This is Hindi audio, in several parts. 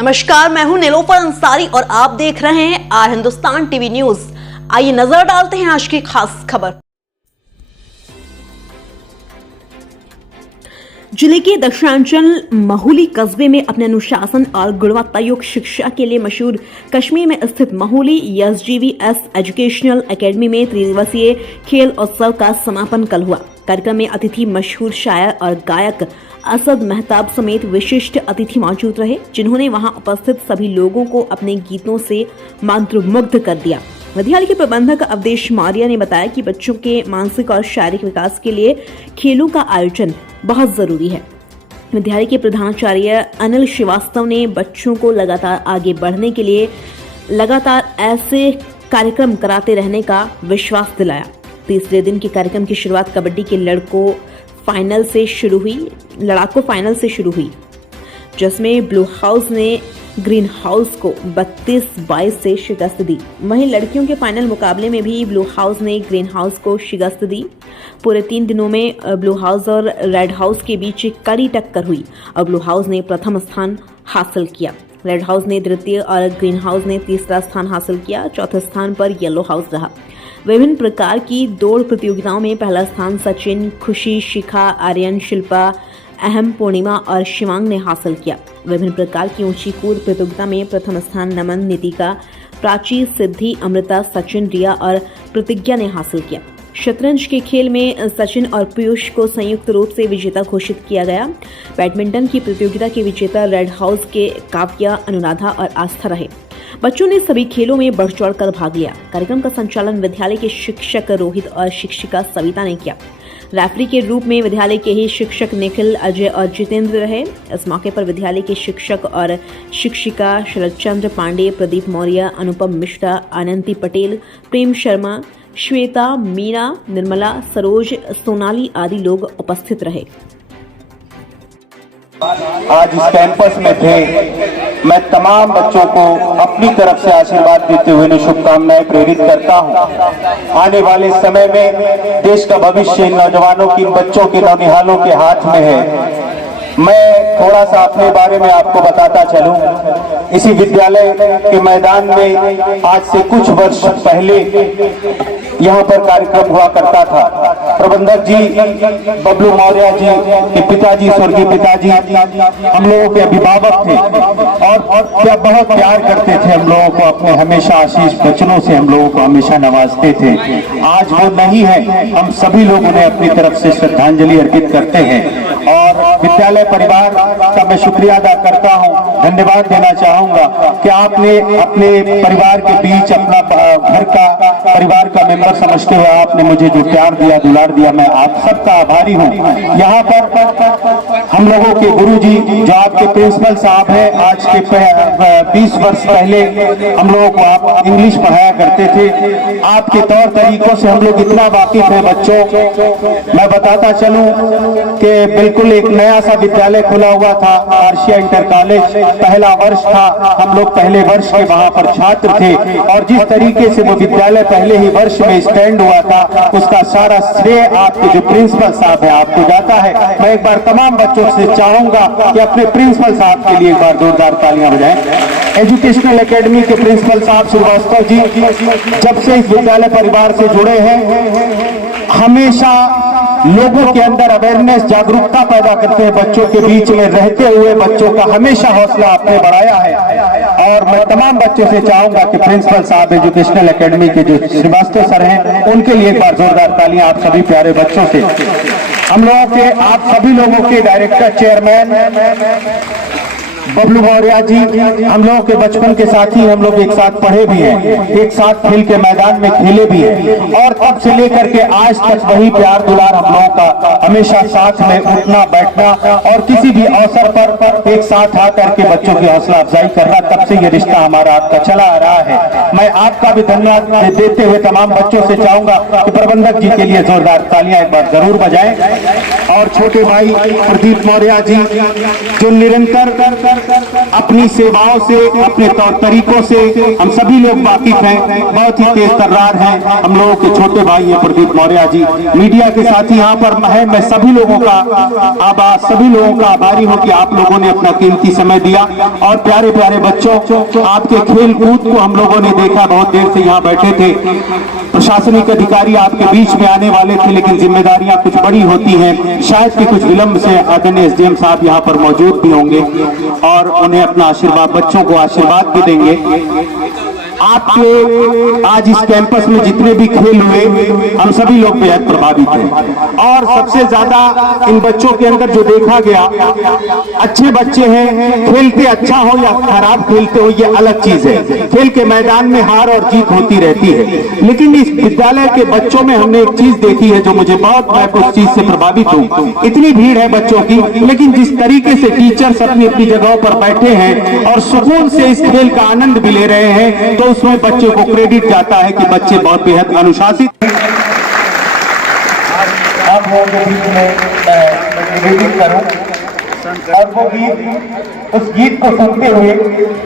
नमस्कार, मैं हूं नीलोफर अंसारी और आप देख रहे हैं आर हिंदुस्तान टीवी न्यूज। आइए नजर डालते हैं आज की खास खबर। जिले के दक्षिणांचल महुली कस्बे में अपने अनुशासन और गुणवत्तायुक्त शिक्षा के लिए मशहूर कश्मीर में स्थित महुली एसजीवीएस एजुकेशनल एकेडमी में त्रिदिवसीय खेल उत्सव का समापन कल हुआ। कार्यक्रम में अतिथि मशहूर शायर और गायक असद मेहताब समेत विशिष्ट अतिथि मौजूद रहे, जिन्होंने वहां उपस्थित सभी लोगों को अपने गीतों से मंत्रमुग्ध कर दिया। विद्यालय के प्रबंधक अवधेश मौर्य ने बताया कि बच्चों के मानसिक और शारीरिक विकास के लिए खेलों का आयोजन बहुत जरूरी है। विद्यालय के प्रधानाचार्य अनिल श्रीवास्तव ने बच्चों को लगातार आगे बढ़ने के लिए लगातार ऐसे कार्यक्रम कराते रहने का विश्वास दिलाया। तीसरे दिन के कार्यक्रम की शुरुआत कबड्डी के लड़ाकू फाइनल से शुरू हुई, जिसमें ब्लू हाउस ने ग्रीन हाउस को 32-22 से शिकस्त दी। वहीं लड़कियों के फाइनल मुकाबले में भी ब्लू हाउस ने ग्रीन हाउस को शिकस्त दी। पूरे 3 दिनों में ब्लू हाउस और रेड हाउस के बीच कड़ी टक्कर हुई और ब्लू हाउस ने प्रथम स्थान हासिल किया। रेड हाउस ने द्वितीय और ग्रीन हाउस ने तीसरा स्थान हासिल किया। चौथे स्थान पर येलो हाउस रहा। विभिन्न प्रकार की दौड़ प्रतियोगिताओं में पहला स्थान सचिन, खुशी, शिखा, आर्यन, शिल्पा, अहम, पूर्णिमा और शिवांग ने हासिल किया। विभिन्न प्रकार की ऊंची कूद प्रतियोगिता में प्रथम स्थान नमन, नीतिका, प्राची, सिद्धि, अमृता, सचिन, रिया और प्रतिज्ञा ने हासिल किया। शतरंज के खेल में सचिन और पीयूष को संयुक्त रूप से विजेता घोषित किया गया। बैडमिंटन की प्रतियोगिता के विजेता रेड हाउस के काव्या, अनुराधा और आस्था रहे। बच्चों ने सभी खेलों में बढ़ चढ़कर भाग लिया। कार्यक्रम का संचालन विद्यालय के शिक्षक रोहित और शिक्षिका सविता ने किया। रेफरी के रूप में विद्यालय के ही शिक्षक निखिल, अजय और जितेंद्र रहे। इस मौके पर विद्यालय के शिक्षक और शिक्षिका शरद चंद्र पांडे, प्रदीप मौर्य, अनुपम मिश्रा, आनंदी पटेल, प्रेम शर्मा, श्वेता, मीना, निर्मला, सरोज, सोनाली आदि लोग उपस्थित रहे। आज इस कैंपस में थे, मैं तमाम बच्चों को अपनी तरफ से आशीर्वाद देते हुए शुभकामनाएं प्रेरित करता हूं। आने वाले समय में देश का भविष्य इन नौजवानों की, इन बच्चों के, नौनिहालों के हाथ में है। मैं थोड़ा सा अपने बारे में आपको बताता चलूं। इसी विद्यालय के मैदान में आज से कुछ वर्ष पहले यहाँ पर कार्यक्रम हुआ करता था। प्रबंधक जी बबलू मौर्य जी के पिताजी, स्वर्गीय पिताजी हम लोगों के अभिभावक थे और क्या बहुत प्यार करते थे हम लोगों को, अपने हमेशा आशीष वचनों से हम लोगों को हमेशा नवाजते थे। आज वो नहीं है, हम सभी लोग उन्हें अपनी तरफ से श्रद्धांजलि अर्पित करते हैं और विद्यालय परिवार का मैं शुक्रिया अदा करता हूं, धन्यवाद देना चाहूंगा कि आपने अपने परिवार के बीच अपना घर का, परिवार का मेंबर समझते हुए आपने मुझे जो प्यार दिया, दुलार दिया, मैं आप सबका आभारी हूं। यहाँ पर हम लोगों के गुरुजी जो आपके प्रिंसिपल साहब हैं, आज के 20 वर्ष पहले हम लोगों को आप इंग्लिश पढ़ाया करते थे। आपके तौर तरीकों से हम लोग इतना वाकिफ हैं बच्चों। मैं बताता चलूं कि बिल्कुल एक नया सा विद्यालय खुला हुआ था, आर्शिया इंटर कॉलेज, पहला वर्ष था। हम लोग पहले वर्ष के वहां पर छात्र थे और जिस तरीके से वो विद्यालय पहले ही वर्ष में स्टैंड हुआ था, उसका सारा श्रेय आपके जो प्रिंसिपल साहब है आपको जाता है। मैं एक बार तमाम बच्चों से चाहूंगा कि अपने प्रिंसिपल साहब के लिए एक बार जोरदार तालियां बजाएं। एजुकेशनल एकेडमी के प्रिंसिपल साहब श्रीवास्तव जी जब से इस विद्यालय परिवार से जुड़े हैं, हमेशा लोगों के अंदर अवेयरनेस, जागरूकता पैदा करते हैं। बच्चों के बीच में रहते हुए बच्चों का हमेशा हौसला आपने बढ़ाया है और मैं तमाम बच्चों से चाहूंगा कि प्रिंसिपल साहब एजुकेशनल एकेडमी के जो श्रीवास्तव सर हैं, उनके लिए एक बार जोरदार तालियां आप सभी प्यारे बच्चों से। हम लोगों के, आप सभी लोगों के डायरेक्टर चेयरमैन बबलू मौर्य जी, हम लोगों के बचपन के साथी, हम लोग एक साथ पढ़े भी हैं, एक साथ खेल के मैदान में खेले भी हैं और तब से लेकर के आज तक वही प्यार दुलार हम लोगों का, हमेशा साथ में उठना बैठना और किसी भी अवसर पर एक साथ आकर के बच्चों की हौसला अफजाई करना, तब से ये रिश्ता हमारा आपका चला आ रहा है। मैं आपका भी धन्यवाद देते हुए तमाम बच्चों से चाहूंगा कि प्रबंधक जी के लिए जोरदार तालियां एक बार जरूर बजाएं और छोटे भाई प्रदीप मौर्य जी जो निरंतर अपनी सेवाओं से, अपने तौर तरीकों से हम सभी लोग वाकिफ हैं, बहुत ही तेज तर्रार हैं। हम लोगों के छोटे भाई हैं प्रदीप मौर्य जी, मीडिया के साथी यहाँ पर है। मैं सभी लोगों का आभारी हूँ कि आप लोगों ने अपना कीमती समय दिया। और प्यारे प्यारे बच्चों, आपके खेल कूद को हम लोगों ने देखा, बहुत देर से यहाँ बैठे थे। प्रशासनिक अधिकारी आपके बीच में आने वाले थे, लेकिन जिम्मेदारियां कुछ बड़ी होती हैं, शायद कि कुछ विलंब से आदरणीय एसडीएम साहब यहाँ पर मौजूद भी होंगे और उन्हें अपना आशीर्वाद, बच्चों को आशीर्वाद भी देंगे। आपके आज इस कैंपस में जितने भी खेल हुए, हम सभी लोग बेहद प्रभावित हैं। और सबसे ज्यादा इन बच्चों के अंदर जो देखा गया, अच्छे बच्चे हैं, खेलते अच्छा हो या खराब खेलते हो ये अलग चीज है। खेल के मैदान में हार और जीत होती रहती है, लेकिन इस विद्यालय के बच्चों में हमने एक चीज देखी है जो मुझे मैं उस चीज से प्रभावित हूँ। इतनी भीड़ है बच्चों की, लेकिन जिस तरीके से टीचर्स अपनी अपनी जगहों पर बैठे हैं और सुकून से इस खेल का आनंद भी ले रहे हैं, तो उसमें बच्चे को क्रेडिट जाता है कि बच्चे बहुत बेहद अनुशासित। आप लोगों के बीच में निवेदन करूं और वो गीत, उस गीत को सुनते हुए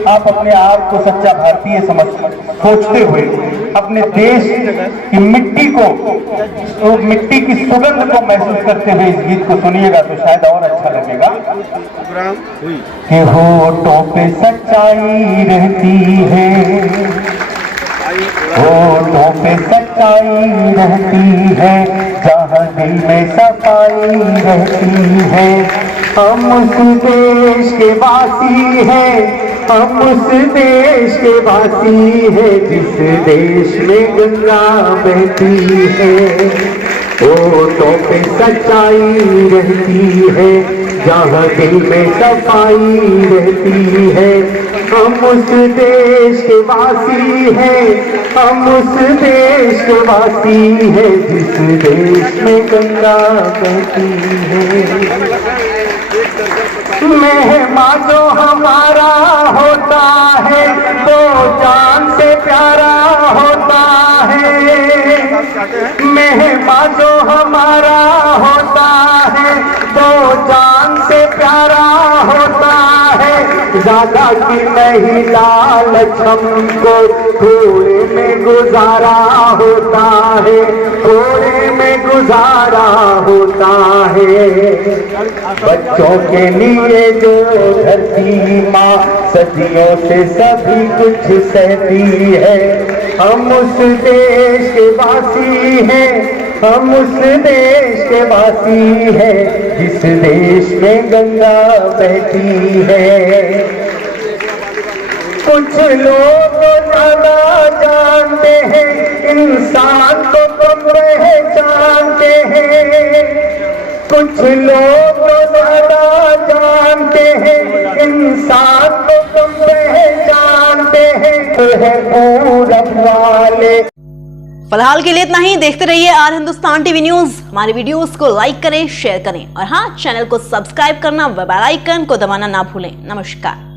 आप अपने आप को सच्चा भारतीय सोचते हुए अपने देश की मिट्टी को, तो मिट्टी की सुगंध को महसूस करते हुए इस गीत को सुनिएगा तो शायद और अच्छा लगेगा। कि होठों पे सच्चाई रहती है, होठों पे सच्चाई रहती है, जहाँ दिल में सफाई रहती है। हम उस देश के वासी हैं, हम उस देश के वासी हैं, जिस देश में गंगा बहती है। होठों पे सच्चाई रहती है, जहाँ दिल में सफाई रहती है। हम उस देश के वासी हैं, हम उस देश के वासी हैं, जिस देश में गंगा बहती है। मेहमान जो हमारा होता है वो जान से प्यारा होता है। मेहमान जो हमारा होता है वो जान से प्यारा होता है। ज्यादा की नहीं लालच हमको थोड़े में गुजारा होता है, थोड़े में गुजारा होता है। बच्चों के लिए जो धरती माँ सदियों से सभी कुछ सहती है। हम उस देश के वासी हैं, हम उस देश के वासी हैं, जिस देश में गंगा बहती है। कुछ लोग ज्यादा जानते हैं, इंसान को कम पहचानते हैं। कुछ लोग ज्यादा जानते हैं, इंसान को कम पहचानते हैं। पूरब वाले। फिलहाल के लिए इतना ही। देखते रहिए आर हिंदुस्तान टीवी न्यूज। हमारे वीडियोस को लाइक करें, शेयर करें और हाँ, चैनल को सब्सक्राइब करना, बेल आइकन को दबाना ना भूलें। नमस्कार।